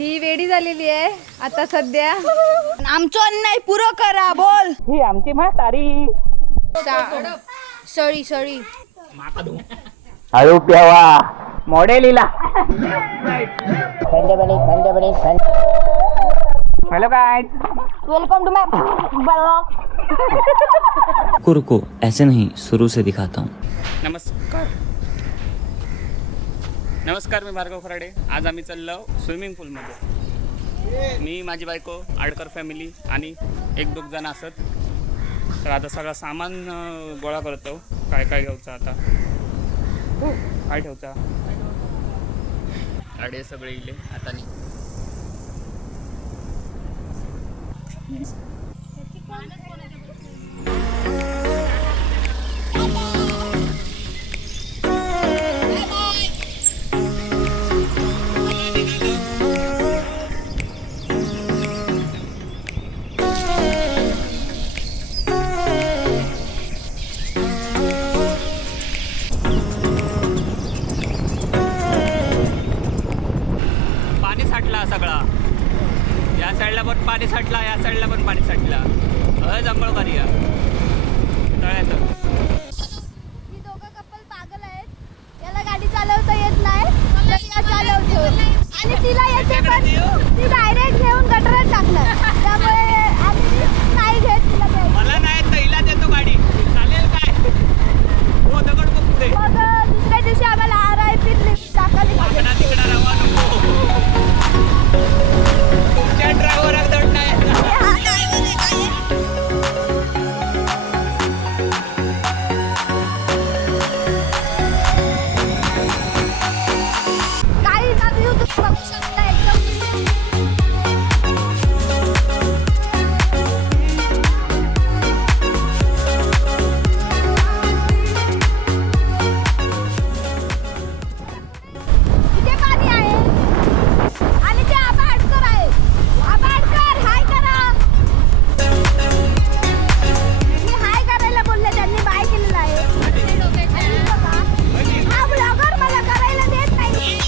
ही वेडी झालेली आहे आता सध्या. आमचं अन्याय पुरं करा. बोल. ही आमची म्हातारी सळी सळी हळू प्यावा मॉडेलीला. Hello guys, welcome to my blog. रुको ऐसे नहीं, शुरू से दिखाता हूँ. नमस्कार, मी भार्गव खराडे. आज आम्ही चाललो स्विमिंग पूलमध्ये. मी, माझी बायको, आडकर फॅमिली आणि एक दोघ जण असत. तर आता सगळं सामान गोळा करतो. काय काय घ्यायचं आता, काय ठेवता, गाडी सगळे इले आता नाही. सगळा या साईडला पण पाणी साठला, या साईडला पण पाणी साठला. जंगल करूया तळ्यात. ही दोघं कपल पागल आहेत. याला गाडी चालवता येत नाही, तर चालवतो आणि तिला येते पण ती डायरेक्ट घेऊन गटरात टाकलं. त्यामुळे आम्ही नाही घेत तिला. मला नाही तर हिला देतो गाडी, चालेल काय? हो दगड बघते. मग दुसऱ्या दिवशी आम्हाला RIP टाकाली. तिकडे रवा नको. तुमच्या ड्रायव्हराक दड नाही. काही ना YouTube बघू शकता एकदम. इथे पाणी आहे आणि ते आबा अडकर आहे. आबा अडकर हाय करा. मी हाय करायला बोलले, त्यांनी बाय केलेलं आहे. आणि बघा, हा ब्लॉगर मला करायला देत नाही.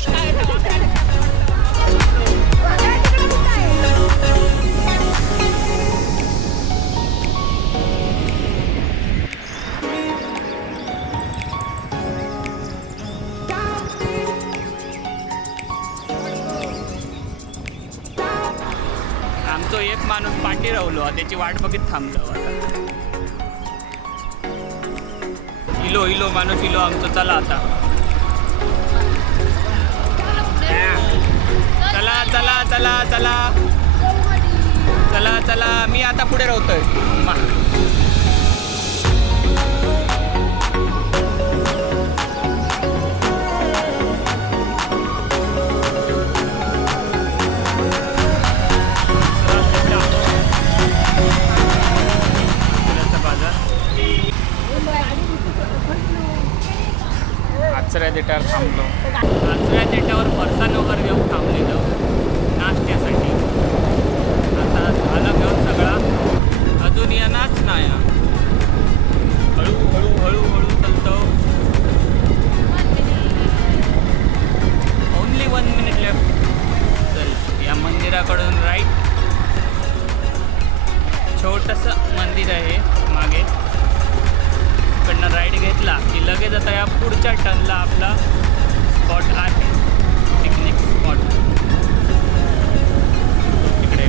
बघा तिकडे कुठं आहे. आमचं एक माणूस पाठी राहलो, त्याची वाट बघित थांबलो. आता इलो इलो माणूस इलो आमचं. चला आता, चला चला चला चला चला चला. मी आता पुढे राहतोय. आचऱ्या देटावर थांबलो. आचऱ्या देटावर फरसाण वगैरे घेऊन थांबलेलो नाश्त्यासाठी. आता झालं घेऊन सगळा, अजून येणारच नाही. हळू हळू हळू हळू चालतो. Only 1 minute left. चल, या मंदिराकडून राईट. छोटंसं मंदिर आहे मागे. इकडनं राईड घेतला की लगेच आता या पुढच्या टर्नला आपला स्पॉट आहे, पिकनिक स्पॉट. तिकडे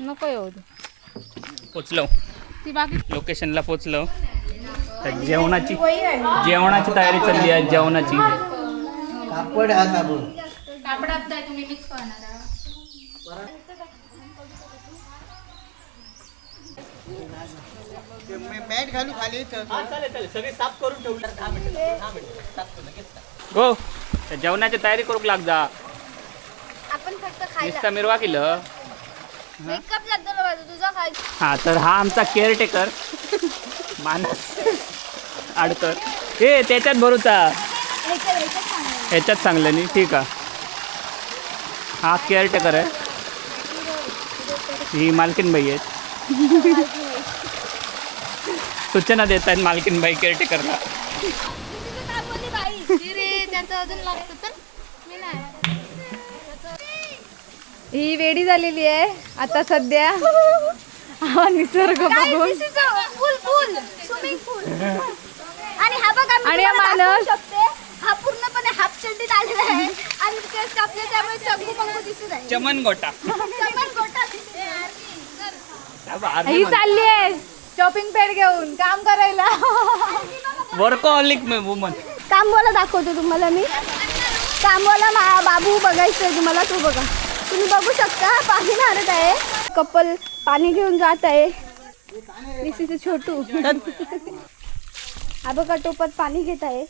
नको येऊ दे. पोचलो, ती बाकी लोकेशनला पोचलो. तर जेवणाची तयारी चालली आहे. जेवणाची कापडात तुम्ही मिक्स करणार. मॅट घालू खाली. चालेल, सगळी साफ करून ठेवली. हो, जेवणाची तयारी करूक लाग जा. आपण फक्त खायला नुसता मिरवा केलं. मेकअप लागतो ना माझा तुझा खाय. हा तर हा आमचा केअरटेकर मानस आडकर. हे त्याच्यात भरूचा ह्याच्यात चांगलं नाही. ठीक आहे. हा केअरटेकर आहे. ही मालकीनबाई आहेत. सूचना देत आहेत मालकीनबाई केअरटेकरला. ही वेडी झालेली आहे आता सध्या. हा निसर्ग बघून स्विमिंग पूल आणि हा बघा आणि मानस हा पूर्णपणे हाफ चड्डीत आलेला आहे आणि केस कापले त्यामुळे चंगू मंगू दिसत आहे. चमन गोटा. ही चालली आहे शॉपिंग पॅड घेऊन काम करायला. Workaholic woman. कामवाला दाखवतो तुम्हाला मी. कामवाला बाबू बघायचंय तुम्हाला. तो बघा तुम्ही बघू शकता पाणी मारत आहे. कपल पाणी घेऊन जात आहे. दिस इज छोटू. हा बघा टोपात पाणी घेत आहे.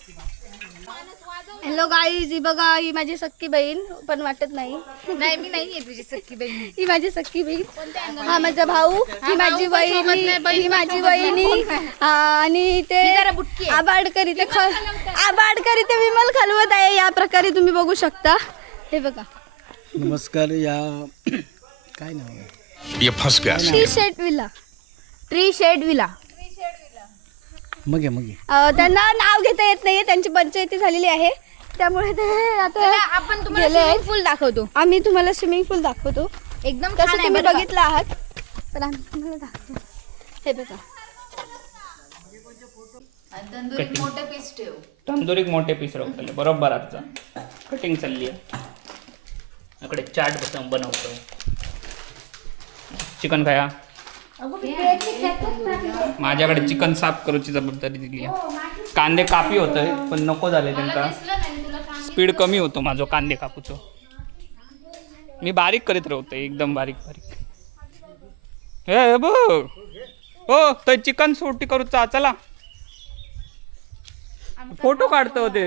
हॅलो गाईज, ही बघा ही माझी सख्खी बहीण पण वाटत नाही. नाही मी नाही आहे तुझी सख्खी बहीण. ही माझी सख्खी बहीण. हा माझा भाऊ. ही माझी वहिनी. ही माझी वहिनी. आणि ते आबाडकर इथे आबाडकर इथे विमल खलवत आहे. या प्रकारे तुम्ही बघू शकता. हे बघा नमस्कार. या काय नाव आहे? ये फंस गया. Tree shade villa. मग त्यांना नाव घेता येत नाहीये. त्यांची पंचायती झालेली आहे त्यामुळे ते आता आपण तुम्हाला स्विमिंग पूल दाखवतो. आम्ही तुम्हाला स्विमिंग पूल दाखवतो. एकदम तसं तुम्ही बघितलं आहात पण आम्ही तुम्हाला दाखवतो. हे बघा तंदुरीत मोठे पीस ठेव. तंदुरीत मोठे पीस रवतले बरोबर. आजचा कटिंग चालली आहे. इकडे चाट बनवतो. चिकन खाया. माझ्याकडे चिकन साफ करूची जबाबदारी दिली आहे. कांदे कापी होतंय पण नको झाले त्यांना. स्पीड कमी होतो माझं कांदे कापूचो. मी बारीक करीत राहतो एकदम बारीक बारीक. हे बघ हो तर चिकन सोटी करूचा. चला फोटो काढतो ते.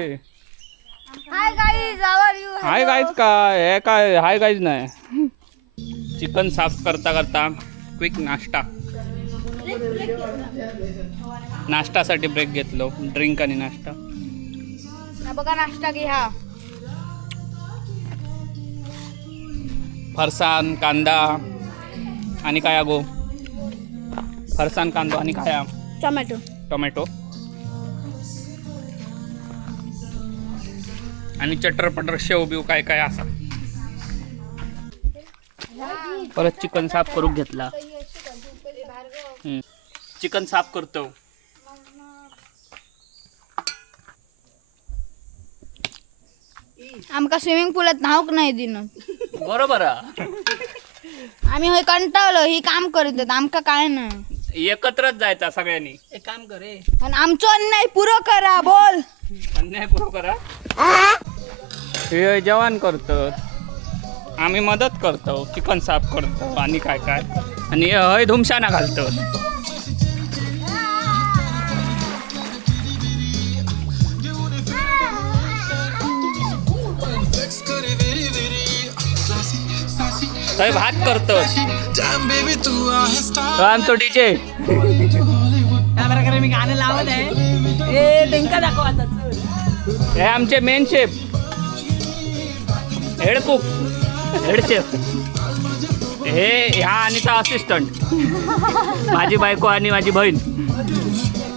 Hi guys, how are you? Hi guys काय हे काय हाय गाईज नाही. चिकन साफ करता करता क्विक नाश्तासाठी ब्रेक घेतलो. ड्रिंक आणि नाश्ता. बघा नाश्ता घ्या. फरसाण कांदा आणि काय गो. फरसाण कांदा आणि काय टोमॅटो आणि चटरपटर शेव बिव काय काय असा. परत चिकन साफ करून घेतला. चिकन साफ करतो. आमका स्विमिंग पूलात नाव नाही दिनं. बरोबर. आम्ही होय कंटाळलो. ही काम करीत आमका काय नाही. एकत्रच जायचा सगळ्यांनी. एक काम करे. आणि आमचं अन्याय पुरं करा. बोल अन्याय पुरो करा. हे जेवण करतो. आम्ही मदत करतो. चिकन साफ करतो आणि काय काय आणि हय धुमशाना घालतो. हय भात करतो. आमचं डीजे त्या प्रकारे मी गाणं लावत आहे. त्यांका दाखव आता. हे आमचे main chef head cook head chef. हे ह्या अनिता असिस्टंट. माझी बायको आणि माझी बहीण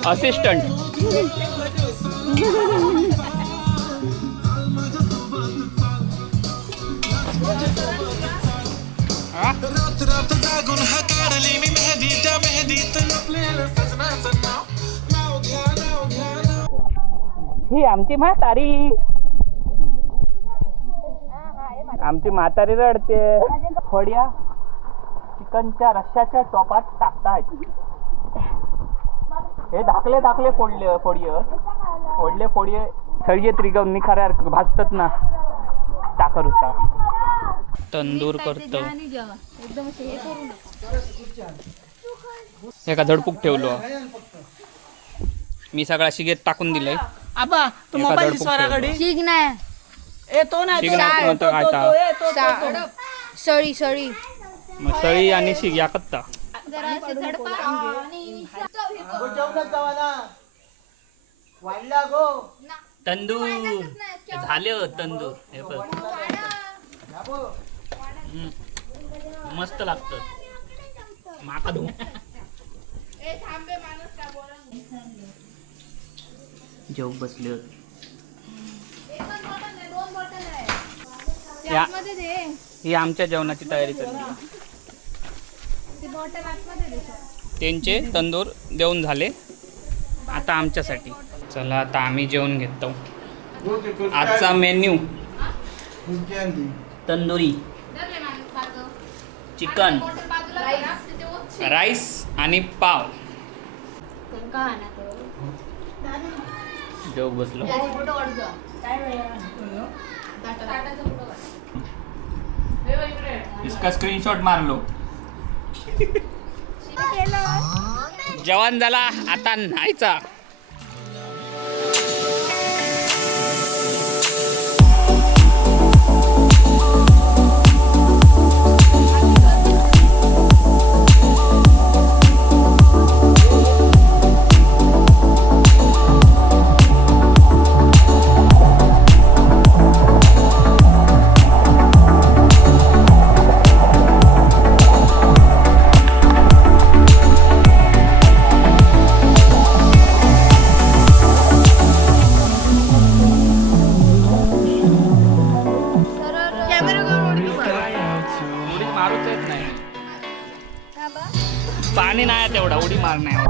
असिस्टंट. ही आमची म्हातारी. आमची म्हातारी रडते. फड्या चिकनच्या रश्श्याच्या टोपात टाकतायत. हे धाकले धाकले फोडले सळये त्रिगवनी खऱ्या भाजतात ना टाकर होता. तंदूर करतो. एका झडपूक ठेवलो. मी सगळा शिगेत टाकून दिलंय. आबा तू एका मोबाईल झडपूक स्वराकडे. ठीक नाही. ए तो नाही तो शिंग नाही नाही, कोणता तो, तो, काटा. तो, ए, तो, तो. सळी सळी मग सळी आणि शिग या कत्ता तंदूर झाले हो तंदूर हे बघ मस्त लागतं माका धुवून जेव बसले होते ही आमच्या जेवणाची तयारी चालली आहे. त्यांचे तंदूर देऊन झाले आता आमच्यासाठी चला आता आम्ही जेवण घेतो आजचा मेन्यू तंदुरी चिकन राईस आणि पाव जेव बसलो इसका स्क्रीनशॉट मार लो जेवण झाला आता न्हायचा उडी मारूच येत नाही पाणी नाही तेवढा उडी मार नाही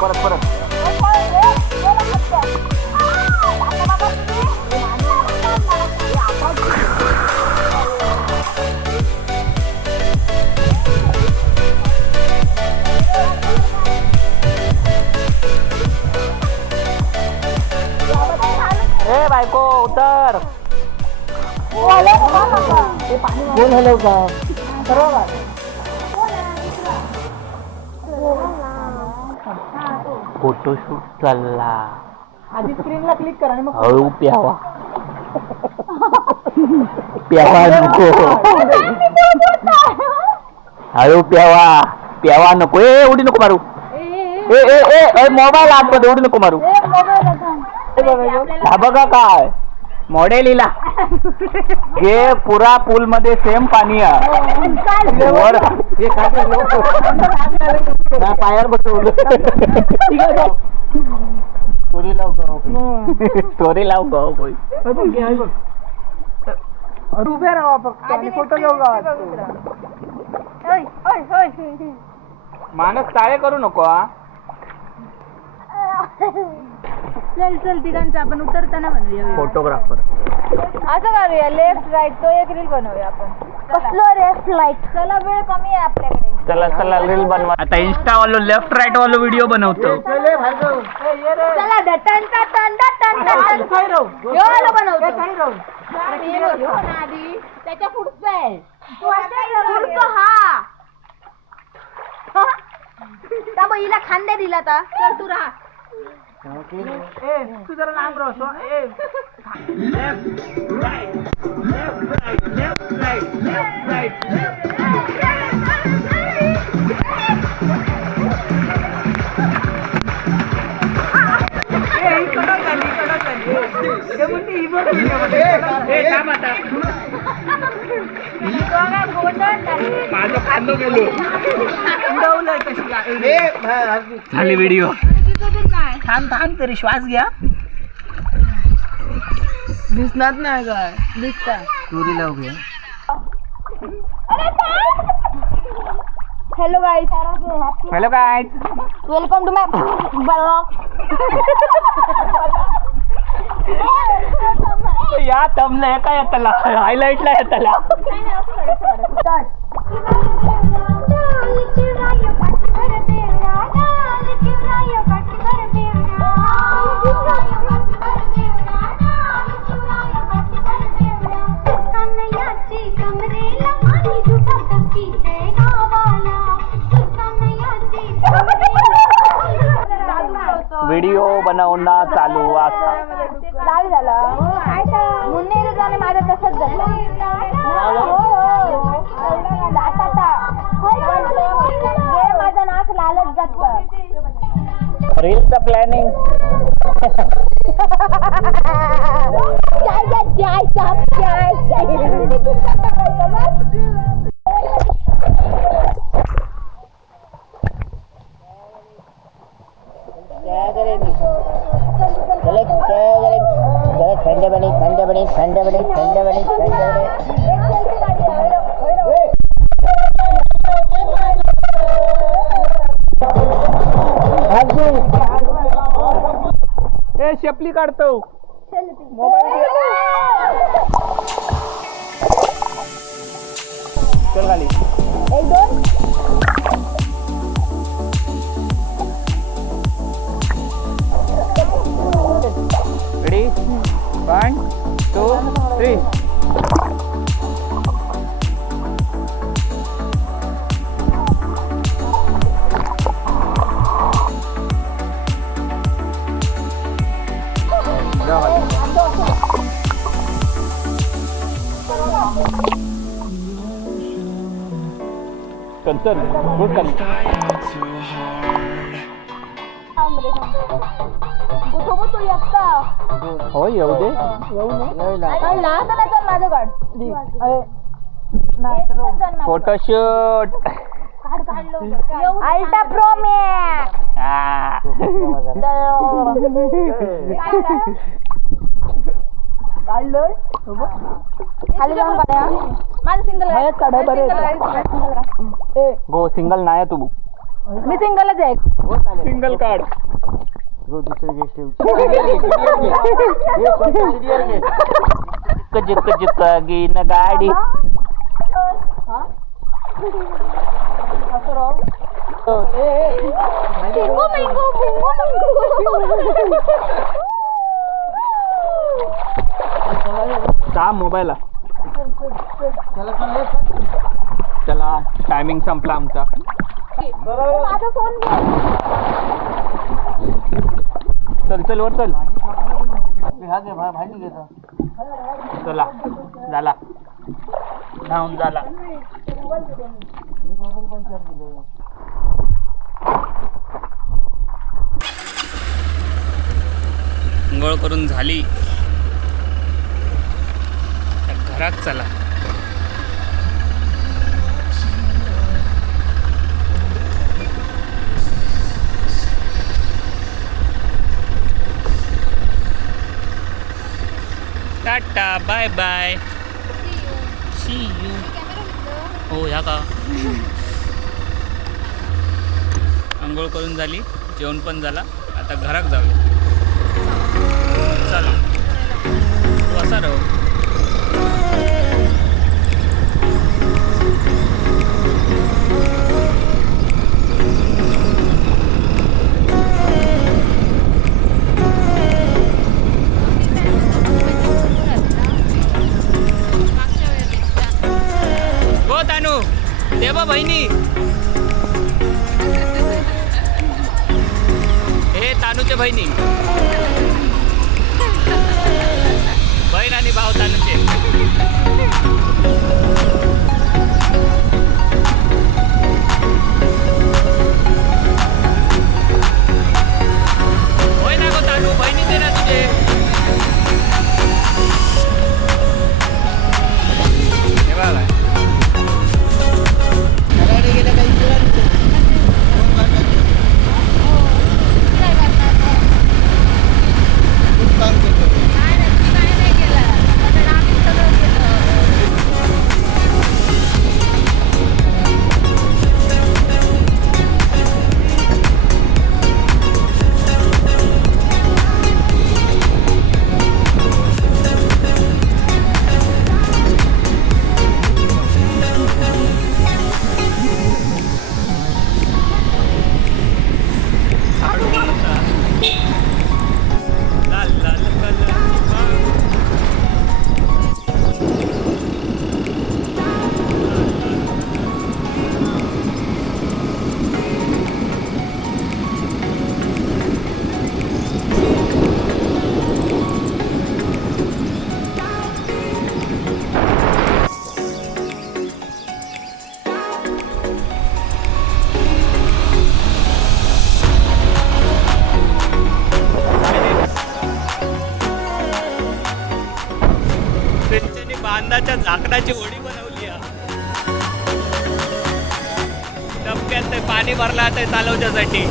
परत परत ए बायको उतर बोल हॅलो का फोटोशूट चालला आधी स्क्रीनला क्लिक करा आणि मग हळू प्यावा प्यावा नको हळू प्यावा प्यावा नको ए उडी नको मारू ए ए ए मोबाईल आतमध्ये उडी नको मारू हा बघा काय मॉडेल इला हे पुरा पूल मध्ये सेम पाणी आहे वर हे काय पायावर बसवलं स्टोरी लाव स्टोरी लाव गाव कोई उभे राहा फक्त आणि फोटो घेऊ गावात माणूस टाळे करू नको हा चल चल तिघांचा आपण उतरताना बनवूया फोटोग्राफर असं करूया लेफ्ट राईट तो एक रील बनवूया आपण कसलो लेफ्ट राईट चला वेळ कमी आहे आपल्याकडे चला चला रील बनवा आता इंस्टा वालो लेफ्ट राईट वालो व्हिडिओ बनवतो चला डटन टन डटन टन यो आलो बनवतो आधी त्याच्या पुढचं आहे पुढचं हा त्या बईला खांदे दिला ता चल तू राहा तू जरा लांब राहतो माझं खांदो गेलो झाली व्हिडिओ थांब थांब तरी श्वास घ्या दिसणार नाही काय दिसता स्टोरी लाव घे hello guys hello guys welcome to my blog या तमला काय येतला हायलाइटला येतला कमरेला माझी दुटा टक्की गावाला व्हिडिओ बनवणं चालू असा. लाल झाला मुन्नेर जाणे माझं तसंच झालं माझं नाक लालच जात रीलचं प्लॅनिंग. ए शेपली काढतो चल खाली. रेडी 1 2 3. चल गुड खाली. हो येऊ दे. माझं काढ फोटोशूट. अल्ट्रा प्रो मॅक्स काढलोय खाली जाऊन काढा माझं सिंगल गो सिंगल नाही तू. मी सिंगलच आहे सिंगल कार्ड. जिक जिक गीन गाडी. का मोबाईल चला टायमिंग संपला आमचा. माझा फोन चल चल वर चल. चला झाला धावून झाला. अंघोळ करून झाली घरात चला. Tata bye bye see you. हो या का अंघोळ करून झाली जेवण पण झाला. आता घरात जाऊया. चला असा राहू. हो तानू देवा बहिणी. हे तानूचे बहिणी बहीण आणि भाऊ तानूचे. होय ना गो तानू बहिणीचे ना तुझे. हे बघा डब्याच्या झाकणाची होडी बनवली आहे. डबक्यात ते पाणी भरला ते चालवण्यासाठी.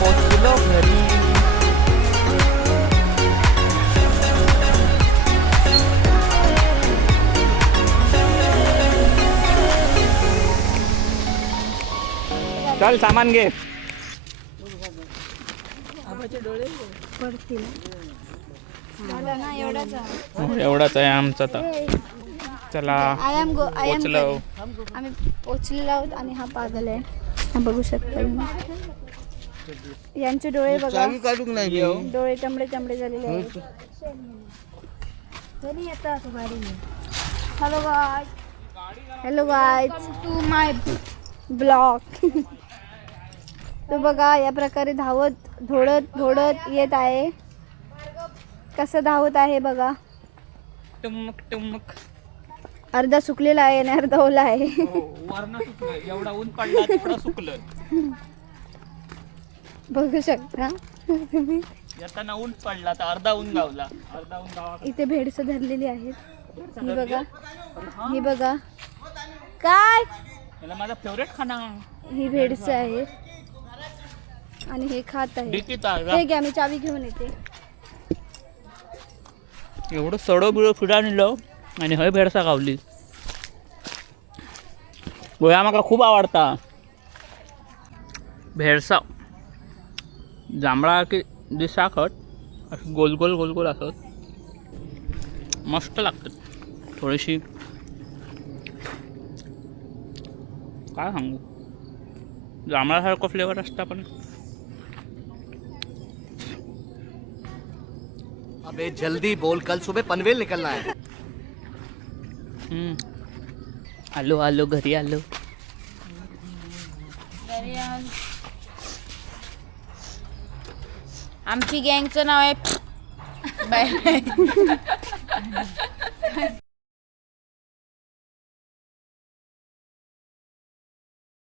पोचलो घरी. चल सामान घे. एवढाच आहे आमचा तर. चला पोचलो. आम्ही पोचलेलो आहोत आणि हा पागल आहे. हा बघू शकता तुम्ही. यांचे डोळे बघा. डोळे चमडे चमडे झालेले आहेत. Hello guys to my blog. तो बघा या प्रकारे धावत धोडत येत आहे. कसं धावत आहे बघा. टुमक टुमक. अर्धा सुकलेला आहे आणि अर्धा ओला आहे. वरण सुकलं. एवढा ऊन पडला तेवढा सुकलं. बघू शकता तुम्ही. येताना ऊन पडला तर अर्धा ऊन गावला. अर्धा ऊन गावा. इथे भेडस धरलेली आहेत. ही बघा. ही बघा काय. याला माझा फेवरेट खाना. ही भेडस आहे आणि हे खात आहे. डिकीचा हे घ्या मी चावी घेऊन येते. एवढं सडो बिळो फिडा नेलो आणि हय भेडसा गावली. गोया म्हाका खूप आवडता भेडसा. जांभळा की दिसा खट अशी गोल गोल गोल गोल असत. मस्त लागतात. थोडीशी काय सांगू जांभळासारखं फ्लेवर असतं पण. अबे जल्दी बोल, कल सुबह पनवेल निकलना है. आलो आलो घरी आलो. आमची गँगचं नाव आहे बाय.